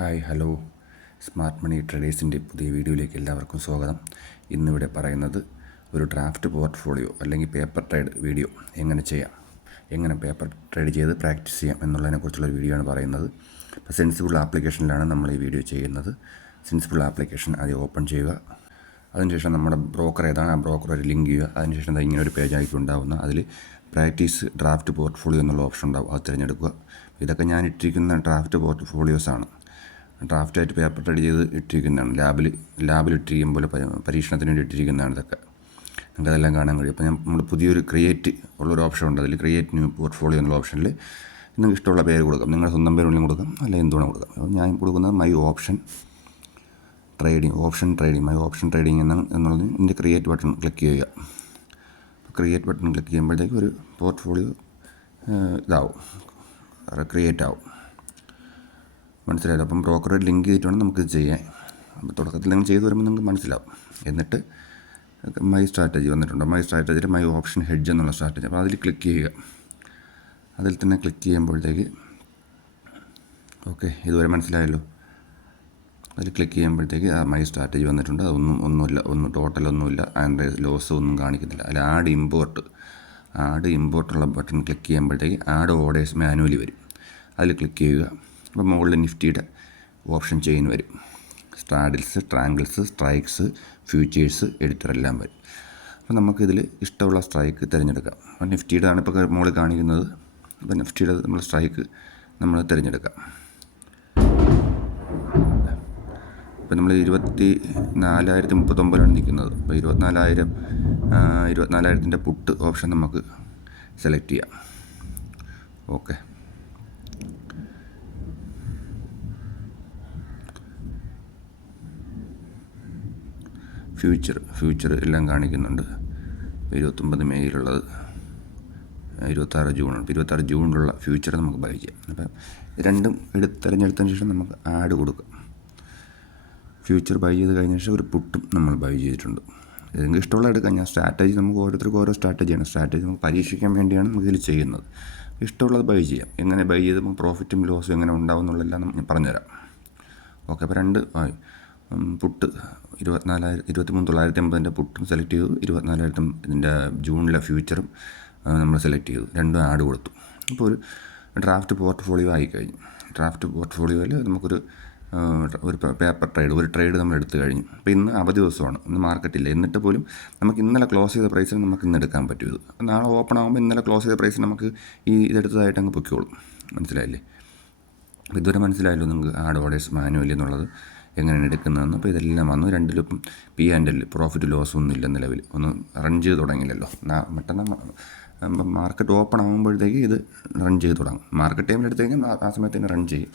Hi hello smart money ട്രേഡേഴ്സിൻ്റെ പുതിയ വീഡിയോയിലേക്ക് എല്ലാവർക്കും സ്വാഗതം. ഇന്നിവിടെ പറയുന്നത് ഒരു ഡ്രാഫ്റ്റ് പോർട്ട്ഫോളിയോ അല്ലെങ്കിൽ പേപ്പർ ട്രേഡ് വീഡിയോ എങ്ങനെ ചെയ്യാം, എങ്ങനെ പേപ്പർ ട്രേഡ് ചെയ്ത് പ്രാക്ടീസ് ചെയ്യാം എന്നുള്ളതിനെക്കുറിച്ചുള്ള വീഡിയോ ആണ് പറയുന്നത്. ഇപ്പോൾ സെൻസിബിൾ ആപ്ലിക്കേഷനിലാണ് നമ്മൾ ഈ വീഡിയോ ചെയ്യുന്നത്. സെൻസിബിൾ ആപ്ലിക്കേഷൻ ആദ്യം ഓപ്പൺ ചെയ്യുക. അതിനുശേഷം നമ്മുടെ ബ്രോക്കർ ഏതാണ് ആ ബ്രോക്കർ ഒരു ലിങ്ക് ചെയ്യുക. അതിനുശേഷം ഇങ്ങനെ ഒരു പേജായിരിക്കും ഉണ്ടാവുന്ന, അതിൽ പ്രാക്ടീസ് ഡ്രാഫ്റ്റ് പോർട്ട്ഫോളിയോ എന്നുള്ള ഓപ്ഷൻ ഉണ്ടാവും, അത് തിരഞ്ഞെടുക്കുക. ഇതൊക്കെ ഞാൻ ഇട്ടിരിക്കുന്ന ഡ്രാഫ്റ്റ് പോർട്ട്ഫോളിയോസാണ്. ഡ്രാഫ്റ്റായിട്ട് പേപ്പർ ട്രേഡ് ചെയ്ത് ഇട്ടിരിക്കുന്നതാണ്. ലാബിൽ ഇട്ടിരിക്കും പോലെ പരീക്ഷണത്തിന് വേണ്ടി ഇട്ടിരിക്കുന്നതാണ് ഇതൊക്കെ. നമുക്കതെല്ലാം കാണാൻ കഴിയും. അപ്പോൾ നമ്മൾ പുതിയൊരു ക്രിയേറ്റ് ഉള്ളൊരു ഓപ്ഷൻ ഉണ്ട്. അതിൽ ക്രിയേറ്റ് ന്യൂ പോർട്ട്ഫോളിയോ എന്നുള്ള ഓപ്ഷനിൽ നിങ്ങൾക്ക് ഇഷ്ടമുള്ള പേര് കൊടുക്കാം. നിങ്ങളുടെ സ്വന്തം പേര് വേണമെങ്കിലും കൊടുക്കാം, അല്ലെങ്കിൽ എന്തുവേണം കൊടുക്കാം. അപ്പോൾ ഞാൻ കൊടുക്കുന്നത് മൈ ഓപ്ഷൻ ട്രേഡിംഗ് എന്നുള്ളത് ഇതിൻ്റെ ക്രിയേറ്റ് ബട്ടൺ ക്ലിക്ക് ചെയ്യുക. ക്രിയേറ്റ് ബട്ടൺ ക്ലിക്ക് ചെയ്യുമ്പോഴത്തേക്ക് ഒരു പോർട്ട്ഫോളിയോ ക്രിയേറ്റ് ആവും. മനസ്സിലായല്ലോ. അപ്പം ബ്രോക്കർ ലിങ്ക് ചെയ്തിട്ട് വേണം നമുക്കിത് ചെയ്യാൻ. അപ്പോൾ തുടക്കത്തിൽ നിങ്ങൾ ചെയ്ത് വരുമ്പോൾ നിങ്ങൾക്ക് മനസ്സിലാവും. എന്നിട്ട് മൈ സ്ട്രാറ്റജി വന്നിട്ടുണ്ട്. മൈ സ്ട്രാറ്റജിയിൽ മൈ ഓപ്ഷൻ ഹെഡ്ജ് എന്നുള്ള സ്ട്രാറ്റജി, അപ്പോൾ അതിൽ ക്ലിക്ക് ചെയ്യുക. അതിൽ തന്നെ ക്ലിക്ക് ചെയ്യുമ്പോഴത്തേക്ക് ഓക്കെ, ഇതുവരെ മനസ്സിലായല്ലോ. അതിൽ ക്ലിക്ക് ചെയ്യുമ്പോഴത്തേക്ക് മൈ സ്ട്രാറ്റജി വന്നിട്ടുണ്ട്. അതൊന്നുമില്ല, ടോട്ടലൊന്നുമില്ല, ആൻഡ് ലോസ് ഒന്നും കാണിക്കുന്നില്ല. അതിൽ ആഡ് ഇമ്പോർട്ടുള്ള ബട്ടൺ ക്ലിക്ക് ചെയ്യുമ്പോഴത്തേക്ക് ആഡ് ഓർഡേഴ്സ് മാനുവലി വരും. അതിൽ ക്ലിക്ക് ചെയ്യുക. അപ്പോൾ മുകളിൽ നിഫ്റ്റിയുടെ ഓപ്ഷൻ ചെയിൻ വരും. സ്ട്രാഡിൽസ്, ട്രാങ്കിൾസ്, സ്ട്രൈക്സ്, ഫ്യൂച്ചേഴ്സ്, എഡിറ്റർ എല്ലാം വരും. അപ്പോൾ നമുക്കിതിൽ ഇഷ്ടമുള്ള സ്ട്രൈക്ക് തിരഞ്ഞെടുക്കാം. അപ്പോൾ നിഫ്റ്റിയുടെ ആണ് ഇപ്പോൾ മുകളിൽ കാണിക്കുന്നത്. അപ്പോൾ നിഫ്റ്റിയുടെ നമ്മൾ സ്ട്രൈക്ക് നമ്മൾ തിരഞ്ഞെടുക്കാം. ഇപ്പോൾ നമ്മൾ 24,039 നിൽക്കുന്നത്. അപ്പോൾ 24,000 പുട്ട് ഓപ്ഷൻ നമുക്ക് സെലക്ട് ചെയ്യാം. ഓക്കെ, ഫ്യൂച്ചർ എല്ലാം കാണിക്കുന്നുണ്ട്. 29 മെയ്യിലുള്ളത്, 26 ജൂണാണ്. 26 ജൂണിലുള്ള ഫ്യൂച്ചർ നമുക്ക് ബൈ ചെയ്യാം. അപ്പം രണ്ടും തിരഞ്ഞെടുത്തതിന് ശേഷം നമുക്ക് ആഡ് കൊടുക്കാം. ഫ്യൂച്ചർ ബൈ ചെയ്ത് കഴിഞ്ഞ ശേഷം ഒരു പുട്ടും നമ്മൾ ബൈ ചെയ്തിട്ടുണ്ട്. ഏതെങ്കിലും ഇഷ്ടമുള്ള എടുക്കാം. ഞാൻ സ്ട്രാറ്റജി നമുക്ക് ഓരോരുത്തർക്കും ഓരോ സ്ട്രാറ്റജിയാണ്. സ്ട്രാറ്റജി നമുക്ക് പരീക്ഷിക്കാൻ വേണ്ടിയാണ് നമുക്കിതിൽ ചെയ്യുന്നത്. ഇഷ്ടമുള്ളത് ബൈ ചെയ്യാം. എങ്ങനെ ബൈ ചെയ്ത് പ്രോഫിറ്റും ലോസും എങ്ങനെ ഉണ്ടാവും എന്നുള്ളതെല്ലാം ഞാൻ പറഞ്ഞുതരാം. ഓക്കെ, അപ്പോൾ രണ്ട് പുട്ട് 23,980 പുട്ടും സെലക്ട് ചെയ്തു. 24,000 ഇതിൻ്റെ ജൂണിലെ ഫ്യൂച്ചറും നമ്മൾ സെലക്ട് ചെയ്തു. രണ്ടും ആഡ് കൊടുത്തു. അപ്പോൾ ഒരു ഡ്രാഫ്റ്റ് പോർട്ട്ഫോളിയോ ആയിക്കഴിഞ്ഞു. ഡ്രാഫ്റ്റ് പോർട്ട്ഫോളിയോയിൽ നമുക്കൊരു പേപ്പർ ട്രേഡ് നമ്മൾ എടുത്തു കഴിഞ്ഞു. അപ്പോൾ ഇന്ന് അവധി ദിവസമാണ്, ഇന്ന് മാർക്കറ്റില്ല. എന്നിട്ട് പോലും നമുക്ക് ഇന്നലെ ക്ലോസ് ചെയ്ത പ്രൈസിന് നമുക്ക് ഇന്ന് എടുക്കാൻ പറ്റും. ഇത് നാളെ ഓപ്പൺ ആകുമ്പോൾ ഇന്നലെ ക്ലോസ് ചെയ്ത പ്രൈസിന് നമുക്ക് ഇതെടുത്തതായിട്ട് അങ്ങ് പൊയ്ക്കോളും. മനസ്സിലായില്ലേ? അപ്പോൾ ഇതുവരെ മനസ്സിലായല്ലോ നിങ്ങൾക്ക് ആഡ് ഓർഡേഴ്സ് മാനുവലി എന്നുള്ളത് എങ്ങനെയാണ് എടുക്കുന്നതെന്ന്. അപ്പോൾ ഇതെല്ലാം വന്നു. രണ്ടിലും P&L പ്രോഫിറ്റ് ലോസ് ഒന്നും ഇല്ല നിലവിൽ. ഒന്ന് റൺ ചെയ്ത് തുടങ്ങിയില്ലല്ലോ. പെട്ടെന്ന് മാർക്കറ്റ് ഓപ്പൺ ആകുമ്പോഴത്തേക്ക് ഇത് റൺ ചെയ്ത് തുടങ്ങും. മാർക്കറ്റ് ടൈമിൽ എടുത്തു കഴിഞ്ഞാൽ ആ സമയത്ത് തന്നെ റൺ ചെയ്യും.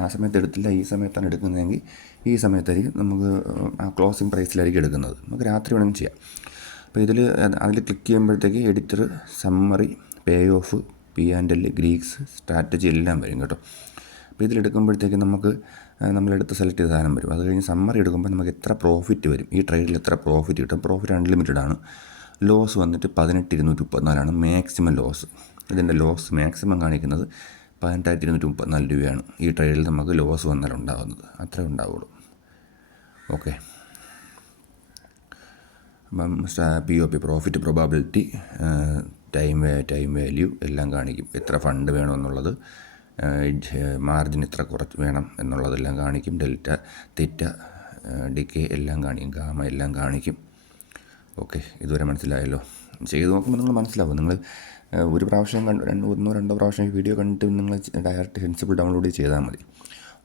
ആ സമയത്ത് എടുത്തില്ല, ഈ സമയത്താണ് എടുക്കുന്നതെങ്കിൽ ഈ സമയത്തായിരിക്കും നമുക്ക് ആ ക്ലോസിങ് പ്രൈസിലായിരിക്കും എടുക്കുന്നത്. നമുക്ക് രാത്രി വേണമെങ്കിൽ ചെയ്യാം. അപ്പോൾ അതിൽ ക്ലിക്ക് ചെയ്യുമ്പോഴത്തേക്ക് editor, summary, pay of, P&L, Greeks, strategy എല്ലാം വരും കേട്ടോ. അപ്പോൾ ഇതിലെടുക്കുമ്പോഴത്തേക്ക് നമുക്ക് നമ്മളെടുത്ത് സെലക്ട് ചെയ്ത സാധനം വരും. അത് കഴിഞ്ഞ് സമ്മറി എടുക്കുമ്പോൾ നമുക്ക് എത്ര പ്രോഫിറ്റ് വരും, ഈ ട്രേഡിൽ എത്ര പ്രോഫിറ്റ് കിട്ടും. പ്രോഫിറ്റ് അൺലിമിറ്റഡ് ആണ്. ലോസ് വന്നിട്ട് 18,234 മാക്സിമം ലോസ്. ഇതിൻ്റെ ലോസ് മാക്സിമം കാണിക്കുന്നത് 18,234 രൂപയാണ്. ഈ ട്രേഡിൽ നമുക്ക് ലോസ് വന്നാൽ ഉണ്ടാകുന്നത്. അത്രേ ഉണ്ടാവുള്ളൂ. ഓക്കെ, അപ്പം POP പ്രോഫിറ്റ് പ്രൊബാബിലിറ്റി, ടൈം വാല്യൂ എല്ലാം കാണിക്കും. എത്ര ഫണ്ട് വേണമെന്നുള്ളത്, മാർജിൻ എത്ര കുറച്ച് വേണം എന്നുള്ളതെല്ലാം കാണിക്കും. ഡെൽറ്റ, തെറ്റ, ഡിക്കെ എല്ലാം കാണിക്കും. ഗാമ എല്ലാം കാണിക്കും. ഓക്കെ, ഇതുവരെ മനസ്സിലായല്ലോ. ചെയ്ത് നോക്കുമ്പോൾ നിങ്ങൾ മനസ്സിലാവും. നിങ്ങൾ ഒരു പ്രാവശ്യം ഒന്നോ രണ്ടോ പ്രാവശ്യം ഈ വീഡിയോ കണ്ടിട്ട് നിങ്ങൾ ഡയറക്റ്റ് സെൻസിബിൾ ഡൗൺലോഡ് ചെയ്താൽ മതി.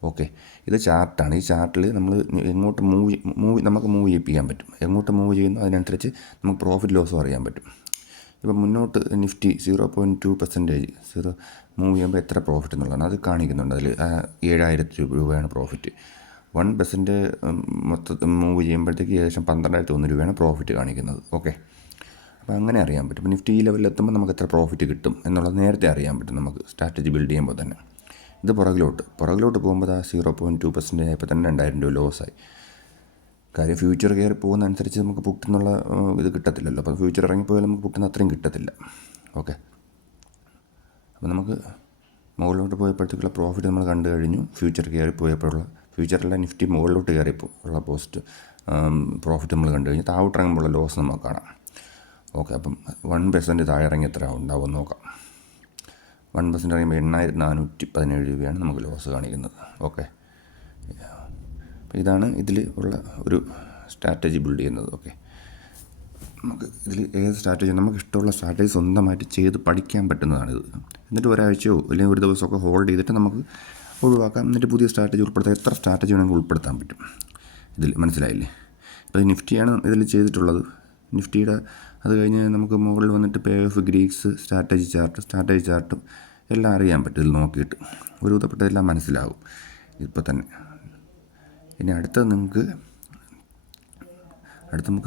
ഓക്കെ, ഇത് ചാർട്ടാണ്. ഈ ചാർട്ടിൽ നമ്മൾ എങ്ങോട്ട് നമുക്ക് മൂവ് ചെയ്യിപ്പിക്കാൻ പറ്റും. എങ്ങോട്ട് മൂവ് ചെയ്യുന്നു അതിനനുസരിച്ച് നമുക്ക് പ്രോഫിറ്റ് ലോസും അറിയാൻ പറ്റും. ഇപ്പം മുന്നോട്ട് നിഫ്റ്റി 0.2% മൂവ് ചെയ്യുമ്പോൾ എത്ര പ്രോഫിറ്റ് എന്നുള്ളതാണ് അത് കാണിക്കുന്നുണ്ട്. അതിൽ 7,000 രൂപയാണ് പ്രോഫിറ്റ്. 1% മൊത്തത്തിൽ മൂവ് ചെയ്യുമ്പോഴത്തേക്ക് ഏകദേശം 12,001 രൂപയാണ് പ്രോഫിറ്റ് കാണിക്കുന്നത്. ഓക്കെ, അപ്പോൾ അങ്ങനെ അറിയാൻ പറ്റും. ഇപ്പോൾ നിഫ്റ്റി ഈ ലെവലിൽ എത്തുമ്പോൾ നമുക്ക് എത്ര പ്രോഫിറ്റ് കിട്ടും എന്നുള്ളത് നേരത്തെ അറിയാൻ പറ്റും നമുക്ക് സ്ട്രാറ്റജി ബിൽഡ് ചെയ്യുമ്പോൾ തന്നെ. ഇത് പുറകിലോട്ട് പോകുമ്പോൾ 0.2% ആയപ്പോൾ തന്നെ 2,000 രൂപ ലോസായി. കാര്യം ഫ്യൂച്ചർ കയറി പോകുന്നതനുസരിച്ച് നമുക്ക് പുട്ടെന്നുള്ള ഇത് കിട്ടത്തില്ലല്ലോ. അപ്പോൾ ഫ്യൂച്ചർ ഇറങ്ങിപ്പോയാലും നമുക്ക് പുട്ടുന്ന അത്രയും കിട്ടത്തില്ല. ഓക്കെ, അപ്പോൾ നമുക്ക് മുകളിലോട്ട് പോയപ്പോഴത്തേക്കുള്ള പ്രോഫിറ്റ് നമ്മൾ കണ്ടു കഴിഞ്ഞു. ഫ്യൂച്ചർ കയറി പോയപ്പോഴുള്ള ഫ്യൂച്ചറിലെ നിഫ്റ്റി മുകളിലോട്ട് കയറിയപ്പോൾ ഉള്ള പ്രോഫിറ്റ് നമ്മൾ കണ്ടു കഴിഞ്ഞാൽ താഴോട്ടിറങ്ങുമ്പോഴുള്ള ലോസ് നമുക്ക് കാണാം. ഓക്കെ, അപ്പം 1% താഴെ ഇറങ്ങി എത്ര ഉണ്ടാവും നോക്കാം. 1% ഇറങ്ങുമ്പോൾ 8417 രൂപയാണ് നമുക്ക് ലോസ് കാണിക്കുന്നത്. ഓക്കെ, അപ്പോൾ ഇതാണ് ഇതിൽ ഉള്ള ഒരു സ്ട്രാറ്റജി ബിൽഡ് ചെയ്യുന്നത്. ഓക്കെ, നമുക്ക് ഇതിൽ ഏത് സ്ട്രാറ്റജി, നമുക്ക് ഇഷ്ടമുള്ള സ്ട്രാറ്റജി സ്വന്തമായിട്ട് ചെയ്ത് പഠിക്കാൻ പറ്റുന്നതാണിത്. എന്നിട്ട് ഒരാഴ്ചയോ അല്ലെങ്കിൽ ഒരു ദിവസമൊക്കെ ഹോൾഡ് ചെയ്തിട്ട് നമുക്ക് ഒഴിവാക്കാം. എന്നിട്ട് പുതിയ സ്ട്രാറ്റജി ഉൾപ്പെടുത്താം. എത്ര സ്ട്രാറ്റജി വേണമെങ്കിൽ ഉൾപ്പെടുത്താൻ പറ്റും ഇതിൽ. മനസ്സിലായില്ലേ? ഇപ്പോൾ ഈ നിഫ്റ്റിയാണ് ഇതിൽ ചെയ്തിട്ടുള്ളത്. നിഫ്റ്റിയുടെ അത് കഴിഞ്ഞ് നമുക്ക് മുകളിൽ വന്നിട്ട് പേ ഓഫ് ഗ്രീക്സ്, സ്ട്രാറ്റജി ചാർട്ടും എല്ലാം അറിയാൻ പറ്റും. ഇതിൽ നോക്കിയിട്ട് ഒരു വിധപ്പെട്ടതെല്ലാം മനസ്സിലാവും ഇപ്പോൾ തന്നെ. ഇനി അടുത്ത നമുക്ക്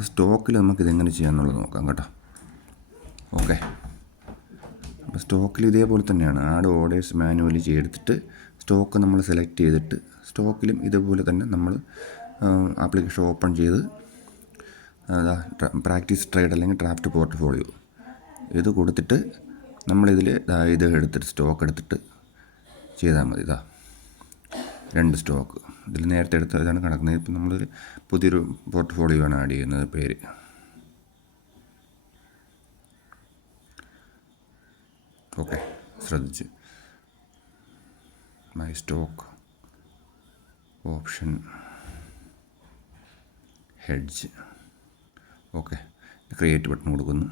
സ്റ്റോക്കിൽ നമുക്കിതെങ്ങനെ ചെയ്യാമെന്നുള്ളത് നോക്കാം കേട്ടോ. ഓക്കെ, അപ്പോൾ സ്റ്റോക്കിൽ ഇതേപോലെ തന്നെയാണ്. ഓർഡേഴ്സ് മാനുവലി ചെയ്തെടുത്തിട്ട് സ്റ്റോക്ക് നമ്മൾ സെലക്ട് ചെയ്തിട്ട് സ്റ്റോക്കിലും ഇതേപോലെ തന്നെ നമ്മൾ ആപ്ലിക്കേഷൻ ഓപ്പൺ ചെയ്ത് പ്രാക്ടീസ് ട്രേഡ് അല്ലെങ്കിൽ ഡ്രാഫ്റ്റ് പോർട്ട്ഫോളിയോ ഇത് കൊടുത്തിട്ട് നമ്മളിതിൽ ഇത് എടുത്തിട്ട് സ്റ്റോക്ക് എടുത്തിട്ട് ചെയ്താൽ മതി. 2 സ്റ്റോക്ക് ഇതിൽ നേരത്തെ എടുത്ത ഇതാണ് കിടക്കുന്നത്. ഇപ്പം നമ്മളൊരു പുതിയൊരു പോർട്ട്ഫോളിയോ ആണ് ആഡ് ചെയ്യുന്നത്. പേര് ഓക്കെ, ശ്രദ്ധിച്ച് my stock option hedge. Okay, create button കൊടുക്കുന്നു.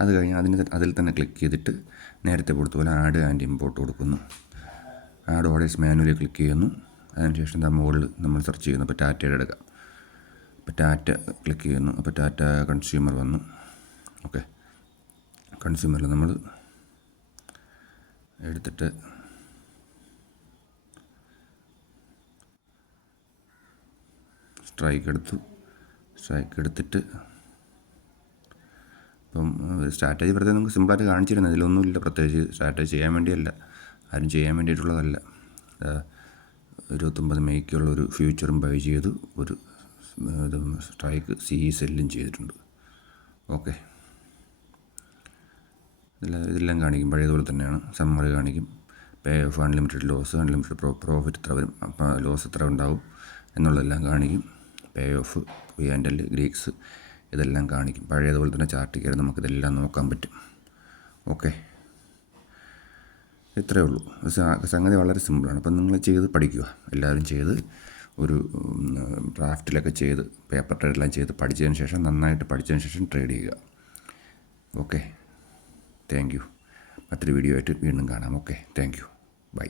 അത് കഴിഞ്ഞ് അതിൽ തന്നെ ക്ലിക്ക് ചെയ്തിട്ട് നേരത്തെ കൊടുത്ത പോലെ ആഡ് ആൻഡ് ഇമ്പോർട്ട് കൊടുക്കുന്നു. ആഡ് ഓർഡേഴ്സ് മാനുവലി ക്ലിക്ക് ചെയ്യുന്നു. അതിനുശേഷം മുകളിൽ നമ്മൾ സെർച്ച് ചെയ്യുന്നു. അപ്പോൾ ടാറ്റയുടെ എടുക്കാം. അപ്പോൾ ടാറ്റ ക്ലിക്ക് ചെയ്യുന്നു. അപ്പോൾ ടാറ്റ കൺസ്യൂമർ വന്നു. ഓക്കെ, കൺസ്യൂമറിൽ നമ്മൾ എടുത്തിട്ട് സ്ട്രൈക്ക് എടുത്തിട്ട് ഇപ്പം സ്ട്രാറ്റജി വെറുതെ നമുക്ക് സിമ്പിളായിട്ട് കാണിച്ചിരുന്നത്. ഇതിലൊന്നുമില്ല പ്രത്യേകിച്ച്. സ്ട്രാറ്റജി ചെയ്യാൻ വേണ്ടിയല്ല, ആരും ചെയ്യാൻ വേണ്ടിയിട്ടുള്ളതല്ല. 29 മെയ്ക്കുള്ളൊരു ഫ്യൂച്ചറും ബൈ ചെയ്തു, ഒരു സ്ട്രൈക്ക് സെല്ലും ചെയ്തിട്ടുണ്ട്. ഓക്കെ, ഇതെല്ലാം കാണിക്കും പഴയതുപോലെ തന്നെയാണ്. സമ്മറി കാണിക്കും. Pay off unlimited loss, unlimited profit എത്ര വരും, അപ്പോൾ ലോസ് എത്ര ഉണ്ടാവും എന്നുള്ളതെല്ലാം കാണിക്കും. പേ ഓഫ് P&L, ഗ്രീക്സ് ഇതെല്ലാം കാണിക്കും. പഴയതുപോലെ തന്നെ ചാർട്ട് കയറി നമുക്കിതെല്ലാം നോക്കാൻ പറ്റും. ഓക്കെ, ഇത്രയേ ഉള്ളൂ. സംഗതി വളരെ സിമ്പിളാണ്. അപ്പം നിങ്ങൾ ചെയ്ത് പഠിക്കുക. എല്ലാവരും ചെയ്ത് ഒരു ഡ്രാഫ്റ്റിലൊക്കെ ചെയ്ത് പേപ്പർ ട്രേഡെല്ലാം ചെയ്ത് പഠിച്ചതിന് ശേഷം, നന്നായിട്ട് പഠിച്ചതിന് ശേഷം ട്രേഡ് ചെയ്യുക. Okay, thank you. മറ്റൊരു വീഡിയോ ആയിട്ട് വീണ്ടും കാണാം. Okay, thank you. ബൈ.